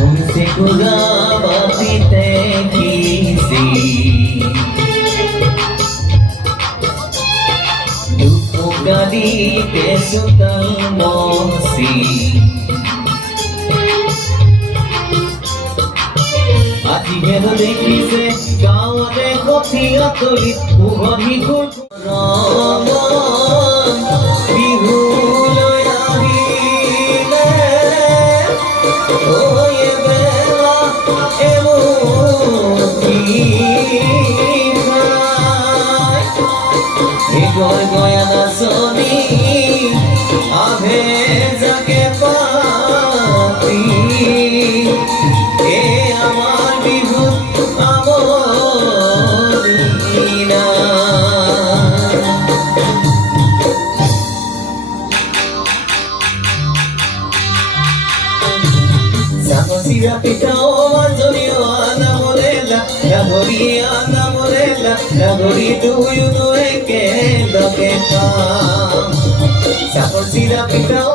तुमसे खुदा बाती तय की सी दुख गाली ते सुतल मोसी আজি হেন দেখিছে গাঁৱৰে কঠিয়া তলি উভতি বিহুলৈ আহিলে বেলা এমুঠি গয় গয়া নাচনি আভে যাকে পাতি আমার বিহু আমরিনা সামসিরা পিতাও মাজনিও আনা মোরেলা রাগরিয়া না মোরেলা রাগরি দুয়ু দুয়ে কে দকে পা সামসিরা পিতাও